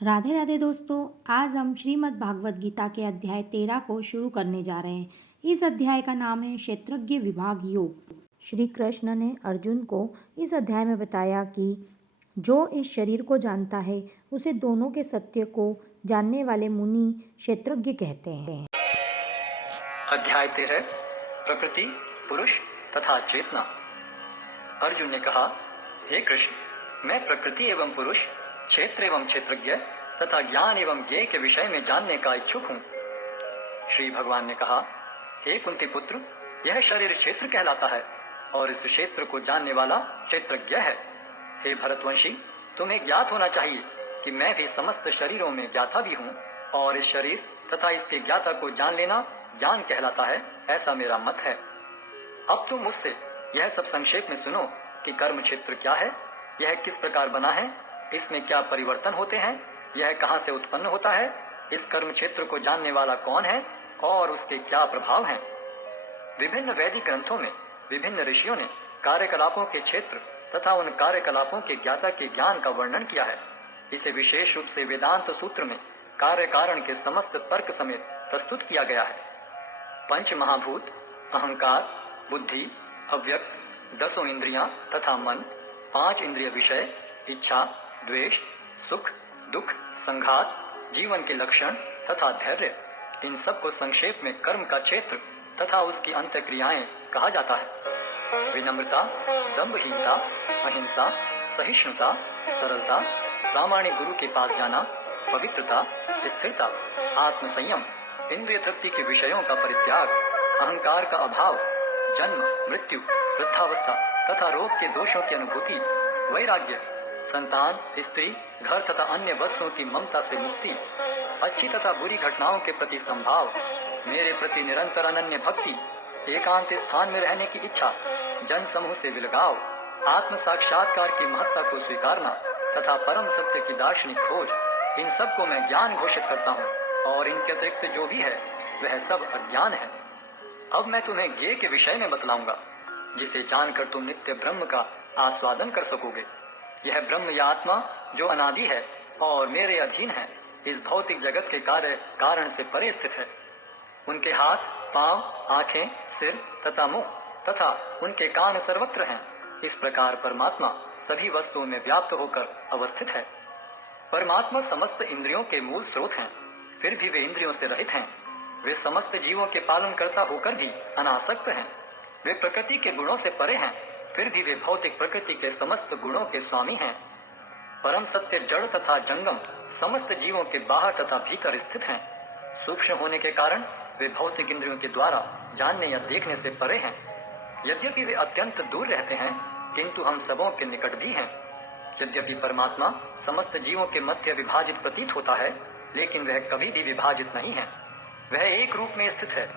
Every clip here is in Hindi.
राधे राधे दोस्तों। आज हम श्रीमद् भागवत गीता के अध्याय 13 को शुरू करने जा रहे हैं। इस अध्याय का नाम है क्षेत्रज्ञ विभाग योग। श्री कृष्ण ने अर्जुन को इस अध्याय में बताया कि जो इस शरीर को जानता है उसे दोनों के सत्य को जानने वाले मुनि क्षेत्रज्ञ कहते हैं। अध्याय 13 प्रकृति, पुरुष तथा चेतना। अर्जुन ने कहा, हे कृष्ण, मैं प्रकृति एवं पुरुष, क्षेत्र एवं क्षेत्रज्ञ तथा ज्ञान एवं ज्ञेय के विषय में जानने का इच्छुक हूँ। श्री भगवान ने कहा, हे कुंती पुत्र, यह शरीर क्षेत्र कहलाता है और इस क्षेत्र को जानने वाला क्षेत्रज्ञ है। हे भरतवंशी, तुम्हें ज्ञात होना चाहिए कि मैं भी समस्त शरीरों में ज्ञाता भी हूँ और इस शरीर तथा इसके ज्ञाता को जान लेना ज्ञान कहलाता है, ऐसा मेरा मत है। अब तुम मुझसे यह सब संक्षेप में सुनो कि कर्म क्षेत्र क्या है, यह किस प्रकार बना है, इसमें क्या परिवर्तन होते हैं, यह कहाँ से उत्पन्न होता है, इस कर्म क्षेत्र को जानने वाला कौन है और उसके क्या प्रभाव हैं। विभिन्न वैदिक ग्रंथों में विभिन्न ऋषियों ने कार्यकलापों के क्षेत्र तथा उन कार्यकलापों के ज्ञाता के ज्ञान का वर्णन किया है। इसे विशेष रूप से वेदांत सूत्र में कार्य कारण के समस्त तर्क समेत प्रस्तुत किया गया है। पंच महाभूत, अहंकार, बुद्धि, अव्यक्त, दसों इंद्रियां तथा मन, पांच इंद्रिय विषय, इच्छा, द्वेष, सुख, दुख, संघात, जीवन के लक्षण तथा धैर्य, इन सब को संक्षेप में कर्म का क्षेत्र तथा उसकी अंतक्रियाएं कहा जाता है। विनम्रता, दंभहीनता, अहिंसा, सहिष्णुता, सरलता, प्रामाणिक गुरु के पास जाना, पवित्रता, स्थिरता, आत्मसंयम, इंद्रिय तृप्ति के विषयों का परित्याग, अहंकार का अभाव, जन्म, मृत्यु, वृद्धावस्था तथा रोग के दोषों की अनुभूति, वैराग्य, संतान, स्त्री, घर तथा अन्य वस्तुओं की ममता से मुक्ति, अच्छी तथा बुरी घटनाओं के प्रति संभाव, मेरे प्रति निरंतर अनन्य भक्ति, एकांत स्थान में रहने की इच्छा, जन समूह से विलगाव, आत्म साक्षात्कार की महत्ता को स्वीकारना तथा परम सत्य की दार्शनिक खोज, इन सब को मैं ज्ञान घोषित करता हूँ और इनके अतिरिक्त जो भी है वह सब अज्ञान है। अब मैं तुम्हें ज्ञेय के विषय में बतलाऊंगा, जिसे जानकर तुम नित्य ब्रह्म का आस्वादन कर सकोगे। यह ब्रह्म या आत्मा जो अनादि है और मेरे अधीन है, इस भौतिक जगत के कार्य कारण से परे स्थित है। उनके हाथ, पांव, आंखें, सिर तथा मुंह तथा उनके कान सर्वत्र हैं। इस प्रकार परमात्मा सभी वस्तुओं में व्याप्त होकर अवस्थित है। परमात्मा समस्त इंद्रियों के मूल स्रोत हैं, फिर भी वे इंद्रियों से रहित हैं। वे समस्त जीवों के पालन करता होकर भी अनासक्त हैं। वे प्रकृति के गुणों से परे हैं, फिर भी वे भौतिक प्रकृति के समस्त गुणों के स्वामी हैं। परम सत्य जड़ तथा जंगम समस्त जीवों के बाहर तथा भीतर स्थित हैं। सूक्ष्म होने के कारण वे भौतिक इंद्रियों के द्वारा जानने या देखने से परे हैं। यद्यपि वे अत्यंत दूर रहते हैं, किंतु हम सबों के निकट भी हैं। यद्यपि परमात्मा समस्त जीवों के मध्य विभाजित प्रतीत होता है, लेकिन वह कभी भी विभाजित नहीं है। वह एक रूप में स्थित है।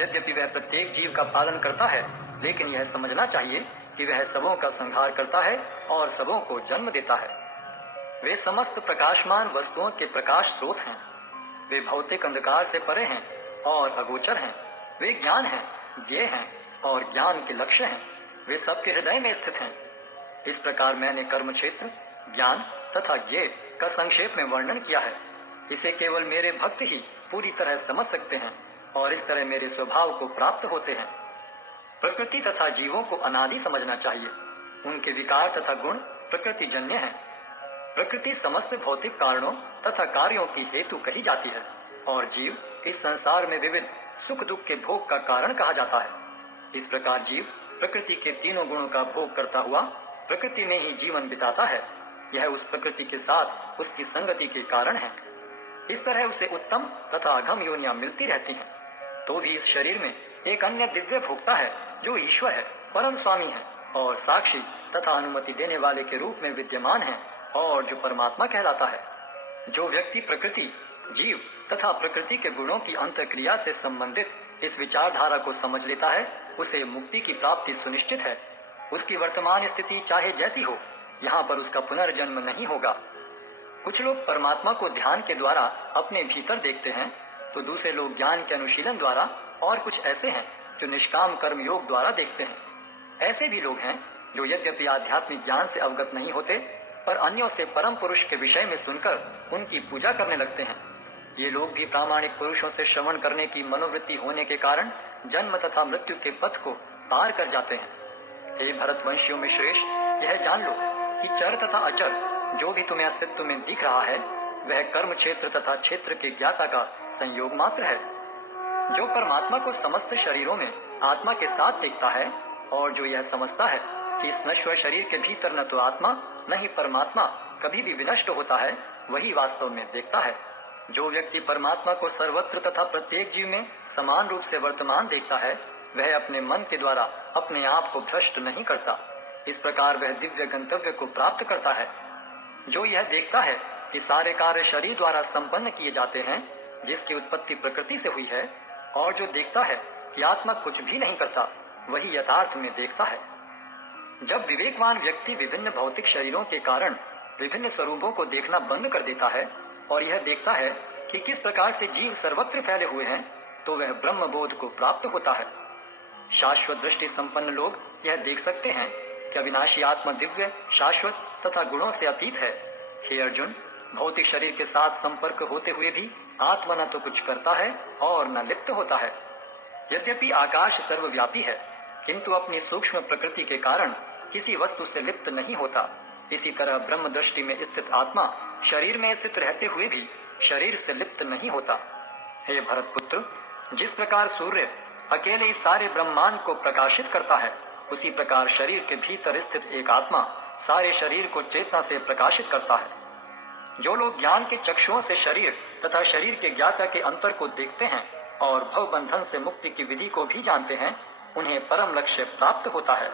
यद्यपि वह प्रत्येक जीव का पालन करता है, लेकिन यह समझना चाहिए कि वह सबों का संहार करता है और सबों को जन्म देता है। वे समस्त प्रकाशमान वस्तुओं के प्रकाश स्रोत हैं। वे भौतिक अंधकार से परे हैं और अगोचर हैं। वे ज्ञान हैं, ज्ञेय हैं और ज्ञान के लक्ष्य हैं। वे सबके हृदय में स्थित हैं। इस प्रकार मैंने कर्म क्षेत्र, ज्ञान तथा ज्ञेय का संक्षेप में वर्णन किया है। इसे केवल मेरे भक्त ही पूरी तरह समझ सकते हैं और इस तरह मेरे स्वभाव को प्राप्त होते हैं। प्रकृति तथा जीवों को अनादि समझना चाहिए। उनके विकार तथा गुण प्रकृति जन्य हैं। प्रकृति समस्त भौतिक कारणों तथा कार्यों की हेतु कही जाती है और जीव इस संसार में विविध सुख दुख के भोग का कारण कहा जाता है। इस प्रकार जीव प्रकृति के तीनों गुणों का भोग करता हुआ प्रकृति में ही जीवन बिताता है। यह उस प्रकृति के साथ उसकी संगति के कारण है। इस तरह उसे उत्तम तथा अधम योनियां मिलती रहती हैं। तो भी इस शरीर में एक अन्य दिव्य भोक्ता है जो ईश्वर है, परम स्वामी है और साक्षी तथा अनुमति देने वाले के रूप में विद्यमान है और जो परमात्मा कहलाता है। जो व्यक्ति प्रकृति, जीव तथा प्रकृति के गुणों की अंतक्रिया से संबंधित इस विचारधारा को समझ लेता है, उसे मुक्ति की प्राप्ति सुनिश्चित है। उसकी वर्तमान स्थिति चाहे जैसी हो, यहाँ पर उसका पुनर्जन्म नहीं होगा। कुछ लोग परमात्मा को ध्यान के द्वारा अपने भीतर देखते हैं, तो दूसरे लोग ज्ञान के अनुशीलन द्वारा, और कुछ ऐसे हैं जो निष्काम कर्म योग द्वारा देखते हैं। ऐसे भी लोग हैं जो यद्यपि आध्यात्मिक ज्ञान से अवगत नहीं होते, पर अन्यों से परम पुरुष के विषय में सुनकर उनकी पूजा करने लगते हैं। ये लोग भी प्रामाणिक पुरुषों से श्रवण करने की मनोवृत्ति होने के कारण जन्म तथा मृत्यु के पथ को पार कर जाते हैं। हे भरतवंशियों में श्रेष्ठ, यह जान लो कि चर तथा अचर जो भी तुम्हें अस्तित्व में दिख रहा है वह कर्म क्षेत्र तथा क्षेत्र के ज्ञाता का संयोग मात्र है। जो परमात्मा को समस्त शरीरों में आत्मा के साथ देखता है और जो यह समझता है कि इस नश्वर शरीर के भीतर न तो आत्मा न ही परमात्मा कभी भी विनष्ट होता है, वही वास्तव में देखता है। जो व्यक्ति परमात्मा को सर्वत्र तथा प्रत्येक जीव में समान रूप से वर्तमान देखता है वह अपने मन के द्वारा अपने आप को भ्रष्ट नहीं करता। इस प्रकार वह दिव्य गंतव्य को प्राप्त करता है। जो यह देखता है कि सारे कार्य शरीर द्वारा संपन्न किए जाते हैं जिसकी उत्पत्ति प्रकृति से हुई है, और जो देखता है कि आत्मा कुछ भी नहीं करता, वही यथार्थ में देखता है। जब विवेकवान व्यक्ति विभिन्न भौतिक शरीरों के कारण विभिन्न स्वरूपों को देखना बंद कर देता है और यह देखता है कि किस प्रकार से जीव सर्वत्र फैले हुए हैं, तो वह ब्रह्म बोध को प्राप्त होता है। शाश्वत दृष्टि संपन्न लोग यह देख सकते हैं कि अविनाशी आत्मा दिव्य, शाश्वत तथा गुणों से अतीत है। हे अर्जुन, भौतिक शरीर के साथ संपर्क होते हुए भी आत्मा न तो कुछ करता है और न लिप्त होता है। यद्यपि आकाश सर्वव्यापी है, किंतु अपनी सूक्ष्म प्रकृति के कारण किसी वस्तु से लिप्त नहीं होता। इसी तरह ब्रह्म दृष्टि में स्थित आत्मा शरीर में स्थित रहते हुए भी शरीर से लिप्त नहीं होता। हे भरतपुत्र, जिस प्रकार सूर्य अकेले इस सारे ब्रह्मांड को प्रकाशित करता है, उसी प्रकार शरीर के भीतर स्थित एक आत्मा सारे शरीर को चेतना से प्रकाशित करता है। जो लोग ज्ञान के चक्षुओं से शरीर तथा शरीर के ज्ञाता के अंतर को देखते हैं और भव बंधन से मुक्ति की विधि को भी जानते हैं, उन्हें परम लक्ष्य प्राप्त होता है।